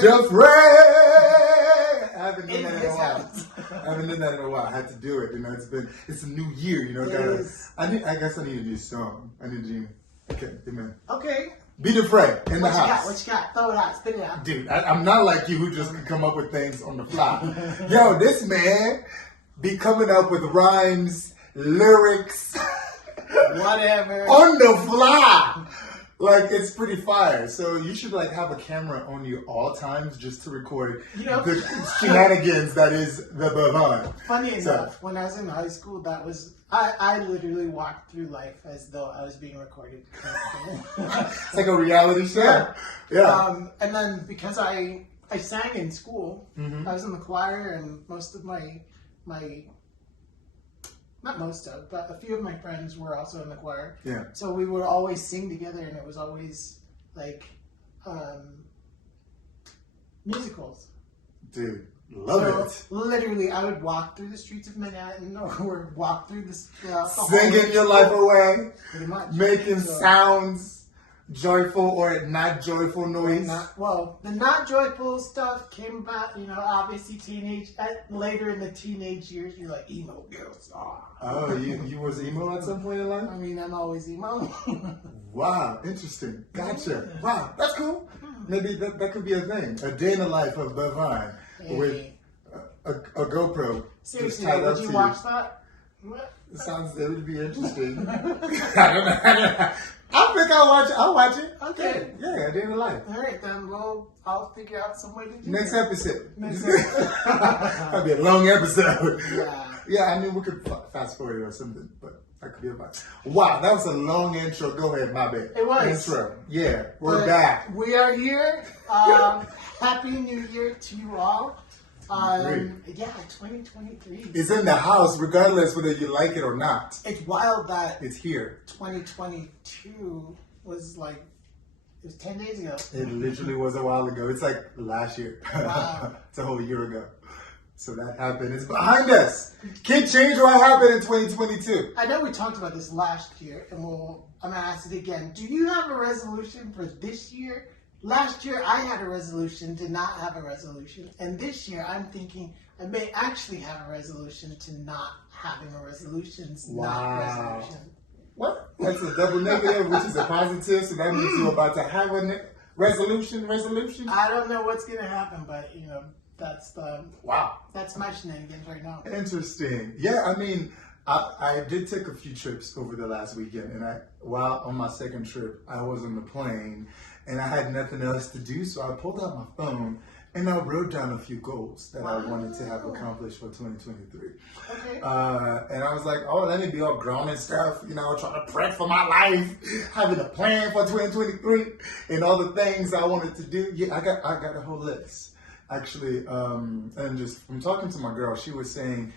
Jeffrey! I haven't done In that in his a while. house. I haven't done that in a while. I had to do it. You know, it's a new year. You know, It gotta. is. I guess I need a new song. I need you. Okay, amen. Okay. Be the Fred in the What you got? house. What you got? Throw it out. Spit it out. Dude, I'm not like you who just can come up with things on the fly. Yo, this man be coming up with rhymes, lyrics Whatever. on the fly. Like, it's pretty fire. So you should like have a camera on you all times just to record the shenanigans that is the Bavon. Funny enough, when I was in high school, that was I literally walked through life as though I was being recorded. It's like a reality show. Yeah. And then because I sang in school, Mm-hmm. I was in the choir, and most of my not most of, but a few of my friends were also in the choir. Yeah. So we would always sing together, and it was always like musicals. Dude, love it. Literally, I would walk through the streets of Manhattan, or walk through the Singing your life away, pretty much making So, sounds, joyful or not joyful noise. the not joyful stuff came about, obviously later in the teenage years, you're like emo girls. Oh, you was emo at some point in life? I mean, I'm always emo. Wow, interesting. Gotcha. Wow, that's cool. Maybe that could be a thing. A day in the life of Bavine with a GoPro just Seriously, tied up would to you you. watch that? What? It would be interesting. I don't know. I think I'll watch it. Okay. Yeah, a day in the life. All right, then I'll figure out some way to do Next that. episode. Next episode. That'd be a long episode. Yeah. Yeah, I mean, we could fast forward or something, but that could be about. Wow, that was a long intro. Go ahead, my bad. It was. Intro. Yeah, we're But back. We are here. Happy New Year to you all. Great. Yeah, 2023. It's in the house, regardless whether you like it or not. It's wild that It's here. 2022 was like, it was 10 days ago. It literally was a while ago. It's like last year. Wow. It's a whole year ago. So that happened. It's behind us. Can't change what happened in 2022. I know we talked about this last year, and I'm going to ask it again. Do you have a resolution for this year? Last year, I had a resolution to not have a resolution. And this year, I'm thinking I may actually have a resolution to not having a resolution. Not resolution. What? That's a double negative, which is a positive. So that means you're about to have a resolution. I don't know what's going to happen, but, Wow. that's my shenanigans right now. Interesting. Yeah, I mean, I did take a few trips over the last weekend, and while on my second trip, I was on the plane, and I had nothing else to do, so I pulled out my phone, and I wrote down a few goals that I wanted to have accomplished for 2023. Okay. And I was like, oh, let me be all grown and stuff, trying to prep for my life, having a plan for 2023, and all the things I wanted to do. Yeah, I got a whole list. Actually, and just from talking to my girl, she was saying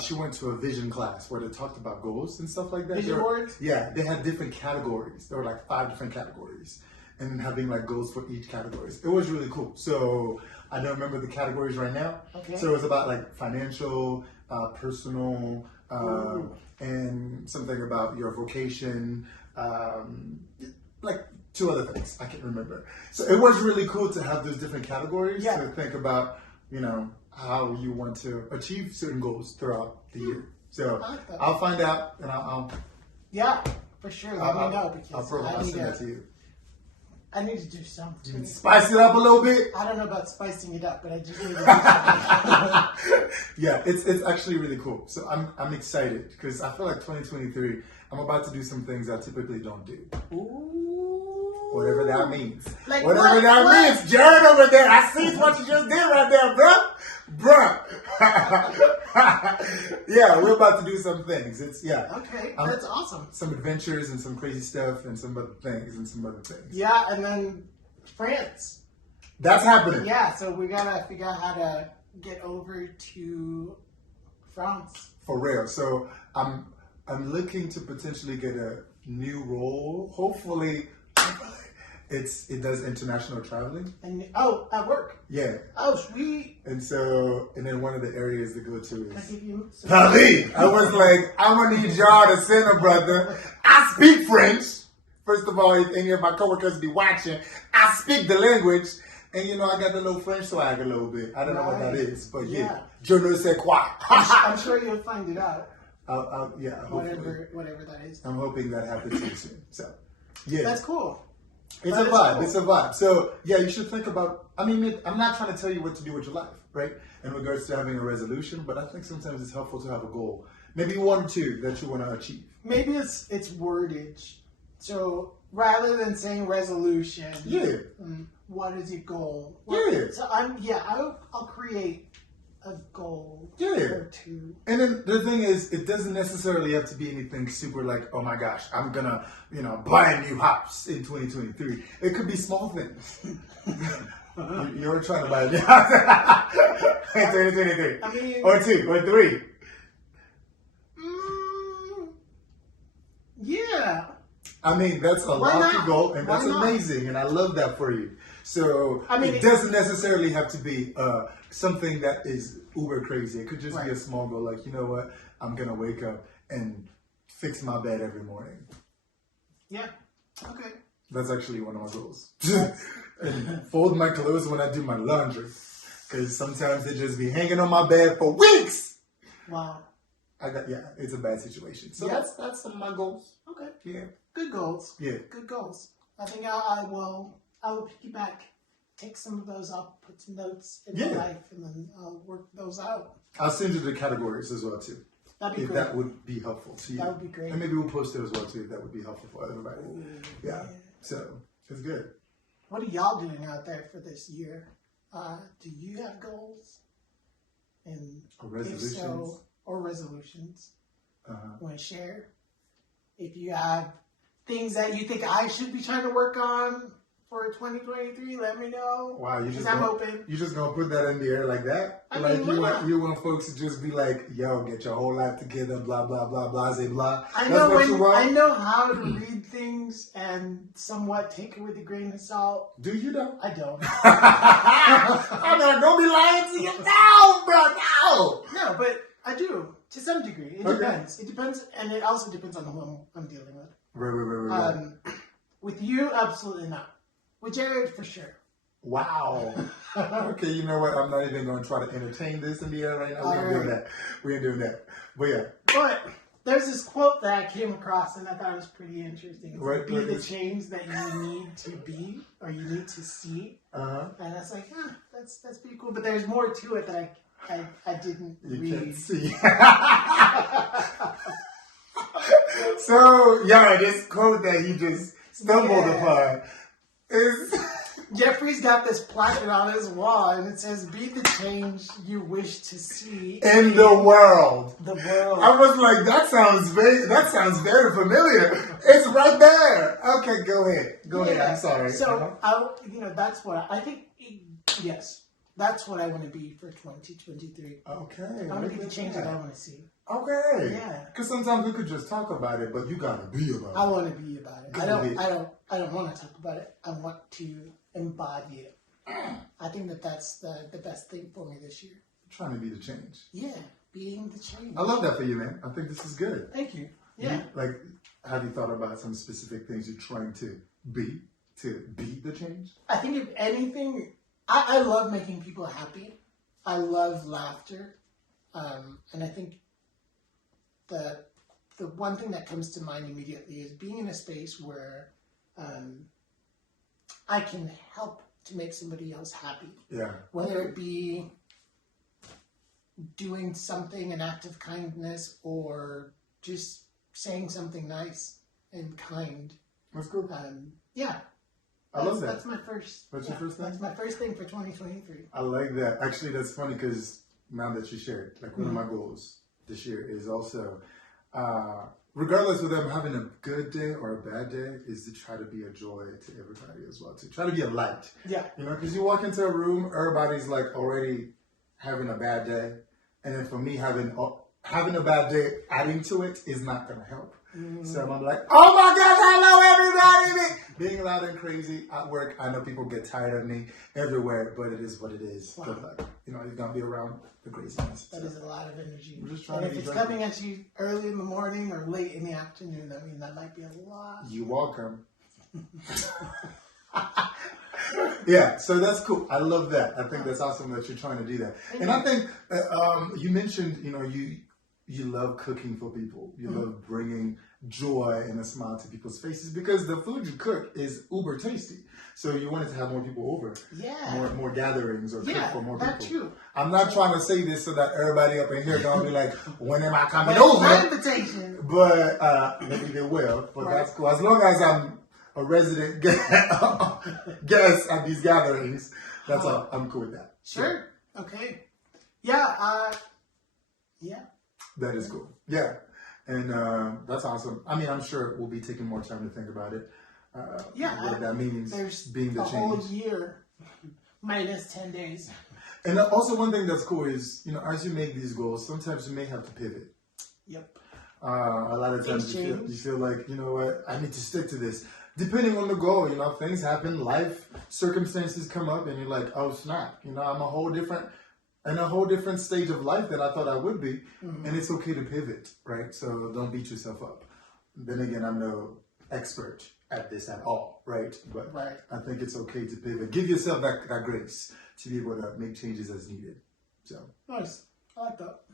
she went to a vision class where they talked about goals and stuff like that. Vision boards? Yeah, they had different categories. There were like 5 different categories, and having like goals for each categories. It was really cool. So I don't remember the categories right now. Okay. So it was about like financial, personal, and something about your vocation, like 2 other things. I can't remember. So it was really cool to have those different categories to think about, how you want to achieve certain goals throughout the year. So I'll find out and I'll Yeah, for sure. Let me know, because I'll send that to you. I need to do something. Spice it up a little bit. I don't know about spicing it up, but I just need to do something. Yeah, it's actually really cool. So I'm excited because I feel like 2023, I'm about to do some things I typically don't do. Ooh. Whatever that means. Like Whatever what? that What? means. Jared over there, I see what you just did right there, bruh. Yeah, we're about to do some things. Okay, that's awesome. Some adventures and some crazy stuff and some other things. Yeah, and then France. That's happening. Yeah, so we gotta figure out how to get over to France. For real. So I'm looking to potentially get a new role. Hopefully it does international traveling. And at work. Yeah. Oh, sweet. And then one of the areas to go to Can I is give you some? Paris. I was like, I'm gonna need y'all to send a brother. I speak French. First of all, if any of my coworkers be watching, I speak the language. And you know, I got the little French swag a little bit. I don't know what that is, but Yeah. Je ne sais quoi. I'm sure you'll find it out. Yeah, hopefully. Whatever that is. I'm hoping that happens soon. So, yeah. That's cool. It's That a is vibe. cool. It's a vibe. So, yeah, you should think about, I mean, I'm not trying to tell you what to do with your life, right? In regards to having a resolution, but I think sometimes it's helpful to have a goal. Maybe 1 or 2 that you want to achieve. Maybe it's wordage. So rather than saying resolution, Yeah. what is your goal? Yeah. So I'll create a goal Yeah. or 2. And then the thing is, it doesn't necessarily have to be anything super like, oh my gosh, I'm gonna, buy a new house in 2023. It could be small things. You're trying to buy a new house in 2023. I mean, Or 2, or 3. Yeah. I mean, that's a Why lofty not? goal, and Why that's not? amazing, and I love that for you. So I mean, it doesn't necessarily have to be something that is uber crazy. It could just be Right. a small goal, like, you know what, I'm gonna wake up and fix my bed every morning. Yeah. Okay. That's actually one of my goals. And fold my clothes when I do my laundry, because sometimes they just be hanging on my bed for weeks. Wow. It's a bad situation. So Yeah. that's some of my goals. Okay. Yeah. Good goals. Yeah. Good goals. I think I will piggyback, take some of those up, put some notes in my Yeah. life, and then I'll work those out. I'll send you the categories as well too. That'd be If great. that would be helpful to you. That would be great. And maybe we'll post it as well too if that would be helpful for everybody. Yeah. So it's good. What are y'all doing out there for this year? Do you have goals? And Or if resolutions. so, or resolutions? Uh-huh. Want to share? If you have things that you think I should be trying to work on for 2023, let me know. Wow, you Because just I'm gonna, open. you just gonna put that in the air like that? I Like mean, why not? you want folks to just be like, yo, get your whole life together, blah blah blah blah say blah. I That's know what you want? I know how to read things and somewhat take it with a grain of salt. Do you know? I don't. I'm not gonna be lying to you now, bro. No. No, but I do to some degree. It Okay. depends. It depends, and it also depends on who I'm dealing with. Right. With you, absolutely not. With Jared, for sure. Wow. Okay, you know what? I'm not even going to try to entertain this in the air right now. We ain't doing that. We ain't doing that. But yeah. But there's this quote that I came across, and I thought it was pretty interesting. It's like, be the change that you need to be, or you need to see. Uh-huh. And I was like, that's pretty cool. But there's more to it that I didn't You read. can't see. So, yeah, this quote that he just stumbled upon is... Jeffrey's got this placard on his wall, and it says, "Be the change you wish to see in the world. The world." I was like, that sounds very familiar. It's right there. Okay, go ahead. Go ahead. I'm sorry. So, that's what I think. Yes, that's what I want to be for 2023. Okay. I want to be the change that I want to see. Okay. Yeah. Because sometimes we could just talk about it, but you gotta be about it. I want to be about it. Good. I don't want to talk about it. I want to embody it. I think that's the best thing for me this year. Trying to be the change. Yeah, being the change. I love that for you, man. I think this is good. Thank you. Yeah. Have you thought about some specific things you're trying to be the change? I think if anything, I love making people happy. I love laughter. And I think the one thing that comes to mind immediately is being in a space where I can help to make somebody else happy. Yeah. Whether it be doing something, an act of kindness, or just saying something nice and kind. That's cool. Yeah. I love that. That's my first. That's your first thing? That's my first thing for 2023. I like that. Actually, that's funny because now that you shared, one of my goals this year is also, regardless of them having a good day or a bad day, is to try to be a joy to everybody as well. To try to be a light. Yeah. Because you walk into a room, everybody's already having a bad day, and then for me having a bad day adding to it is not going to help. So I'm like, oh my gosh, I love everybody. Being loud and crazy at work, I know people get tired of me everywhere, but it is what it is. Wow. Good luck. You're going to be around the craziness. That is a lot of energy. I'm just trying and to if be it's joyful. coming at you early in the morning or late in the afternoon, that might be a lot. You welcome. Yeah, so that's cool. I love that. I think that's awesome that you're trying to do that. And I think you mentioned, you love cooking for people. You love bringing joy and a smile to people's faces because the food you cook is uber tasty. So you wanted to have more people over, more gatherings, or cook for more people. That's true. I'm not trying to say this so that everybody up in here gonna be like, when am I coming But over? my invitation. But maybe they will. But that's cool. As long as I'm a resident guest at these gatherings, that's all. I'm cool with that. Sure. Okay. Yeah. Yeah. That is cool. Yeah. And that's awesome. I mean, I'm sure we'll be taking more time to think about it. What that means, there's being the a change. whole year minus 10 days. And also one thing that's cool is, as you make these goals, sometimes you may have to pivot. Yep. A lot of times you feel like, you know what, I need to stick to this. Depending on the goal, things happen, life circumstances come up, and you're like, oh snap, I'm in a whole different stage of life than I thought I would be, and it's okay to pivot, right? So don't beat yourself up. Then again, I'm no expert at this at all, right? But I think it's okay to pivot. Give yourself that grace to be able to make changes as needed. So nice. I like that.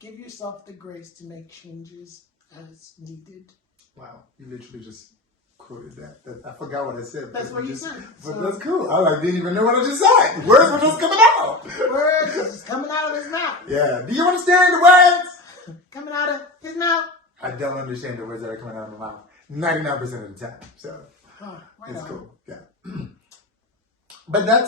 Give yourself the grace to make changes as needed. Wow, you literally just quoted that. I forgot what I said. That's what you said. But that's cool. I didn't even know what I just said. Words were just coming out. Words just coming out of his mouth. Yeah. Do you understand the words? Coming out of his mouth. I don't understand the words that are coming out of my mouth 99% of the time. So it's cool. Yeah. But I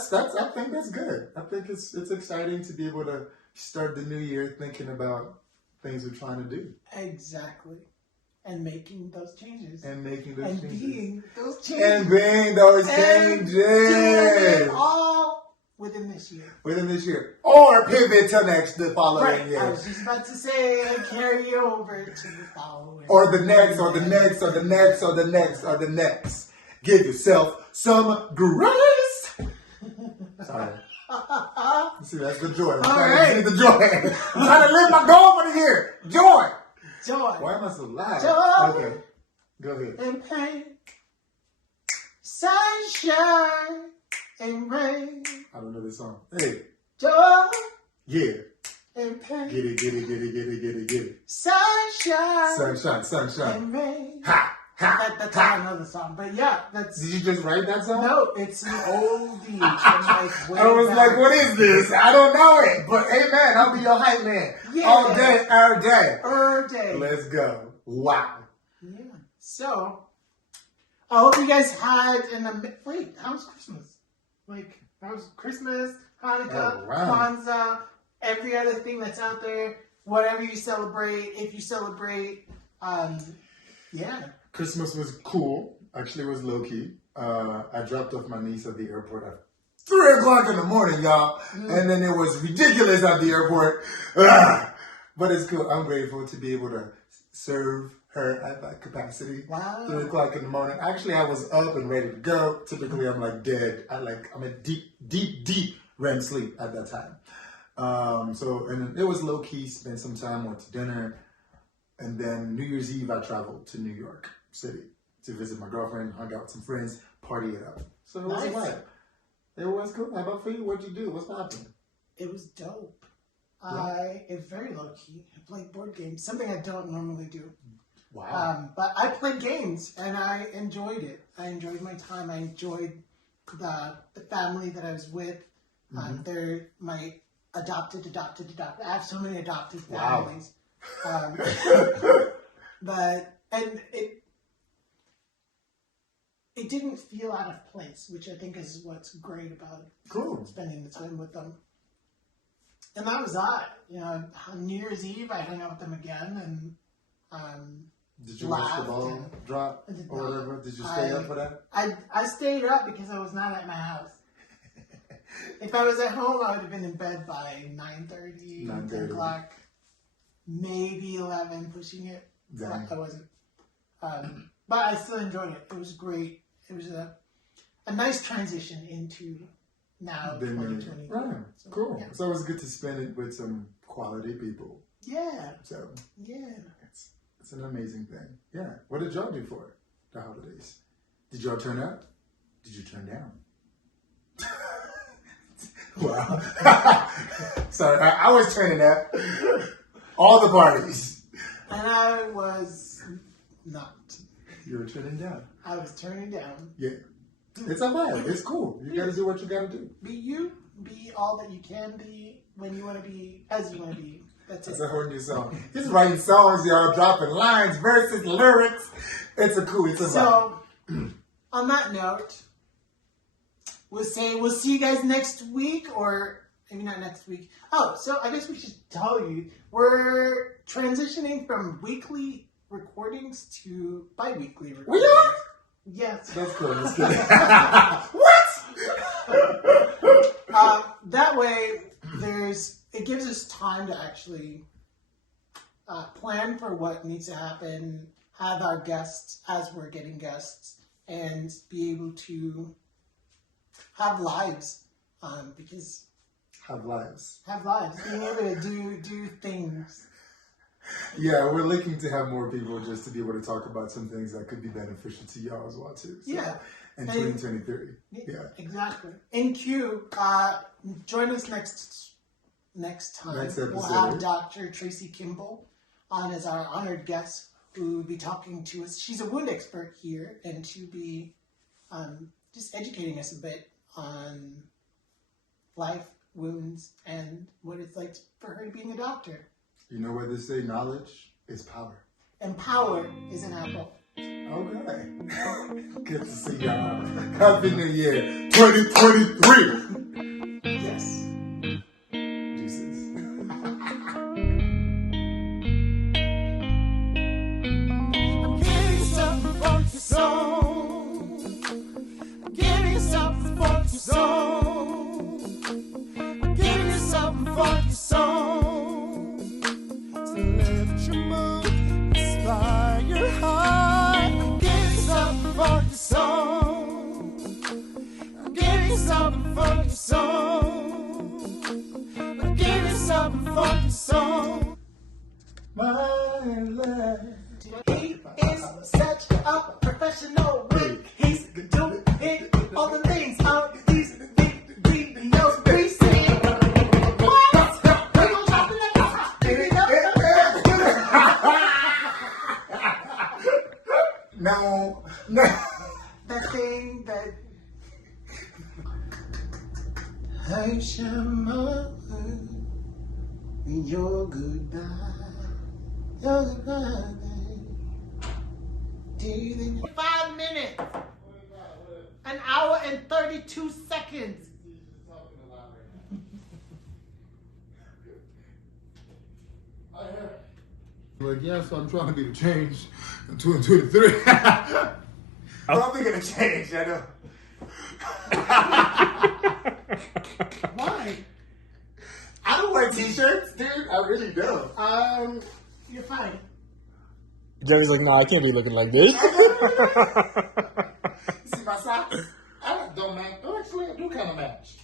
think that's good. I think it's exciting to be able to start the new year thinking about things we're trying to do. Exactly. And making those changes. And being those changes. And doing it all within this year. Or pivot to the following year. I was just about to say, carry you over to the following. Or the next, or the next, or the next, or the next, or the next. Give yourself some grace. Sorry. See, that's the joy. I'm trying to see the joy. I'm trying to live my goal for the year. Joy. Why am I so loud? Joy. Okay. Go ahead. And pain. Sunshine and rain. I don't know this song. Hey. Joy. Yeah. And pain. Get it. Sunshine. And rain. Ha. That's not another song, but yeah, that's. Did you just write that song? No, it's an oldie. From I was like, what is this? I don't know it. But hey, man, I'll be your hype man. Yeah. All day, every day. Every day. Let's go. Wow. Yeah. So, I hope you guys had wait, how was Christmas? How was Christmas, Hanukkah, Kwanzaa, every other thing that's out there, whatever you celebrate, if you celebrate, yeah. Christmas was cool. Actually, it was low-key. I dropped off my niece at the airport at 3 o'clock in the morning, y'all. And then it was ridiculous at the airport. But it's cool. I'm grateful to be able to serve her at that capacity. Wow. 3 o'clock in the morning. Actually, I was up and ready to go. Typically, I'm dead. I'm in deep REM sleep at that time. And it was low-key. Spent some time, went to dinner. And then New Year's Eve, I traveled to New York City to visit my girlfriend, hung out with some friends, party it up. So it was a vibe. It was cool. How about for you? What'd you do? What's happening? It was dope. It's very low key. I played board games, something I don't normally do. Wow. But I played games and I enjoyed it. I enjoyed my time. I enjoyed the family that I was with. They're my adopted. I have so many adopted families. Wow. But it didn't feel out of place, which I think is what's great about spending the time with them. And that was that. On New Year's Eve, I hung out with them again, and did you watch the ball drop or whatever? Did you stay up for that? I stayed up because I was not at my house. If I was at home, I would have been in bed by 9:30, 10 o'clock, maybe 11, pushing it. I wasn't. But I still enjoyed it. It was great. It was a nice transition into now 2020. Right. So, cool. Yeah. It's always good to spend it with some quality people. Yeah. So yeah. It's an. It's an amazing thing. Yeah. What did y'all do for the holidays? Did y'all turn up? Did you turn down? Wow. Sorry, I was turning up all the parties. And I was not. You were turning down. I was turning down. Yeah. It's a vibe. It's cool. You gotta do what you gotta do. Be you. Be all that you can be when you want to be, as you want to be. That's It's it. a whole new song. He's writing songs, y'all, dropping lines, verses, lyrics. It's a vibe. So, on that note, we'll see you guys next week, or maybe not next week. Oh, so I guess we should tell you, we're transitioning from weekly recordings to bi-weekly recordings. We are? Yes. That's cool. That's good. What? That way, it gives us time to actually plan for what needs to happen, have our guests as we're getting guests, and be able to have lives. Because Have lives. being able to do things. Yeah, we're looking to have more people just to be able to talk about some things that could be beneficial to y'all as well too. So, Yeah. in 2023. Yeah. Exactly. In Q, join us next time. Next We'll episode. have Dr. Tracy Kimball on as our honored guest, who will be talking to us. She's a wound expert here, and she'll be just educating us a bit on life, wounds, and what it's like for her being a doctor. You know what they say? Knowledge is power. And power is an apple. Okay. Good to see y'all. Happy New Year 2023. Yes. Deuces. I'm getting something for your soul. I'm getting something for your soul. I'm getting something for your soul. To lift your mood, inspire your heart. I'm getting something for your soul. I'm getting something for your soul. I'm getting something for your soul. My life. He is such a professional when he's doing all the things on these big videos. We say, what? We gon' drop it like it's hot. No. That thing that hurts your mind in your goodbye. Your goodbye. Do you think 5 minutes? An hour and 32 seconds. Like, yeah, so I'm trying to be the change in 2023. I'm thinking of change, I know. Why? I don't wear t-shirts, dude. I really don't. You're fine. Debbie's like, no, I can't be looking like this. You see my socks? I don't match. Oh, actually, I do kind of match.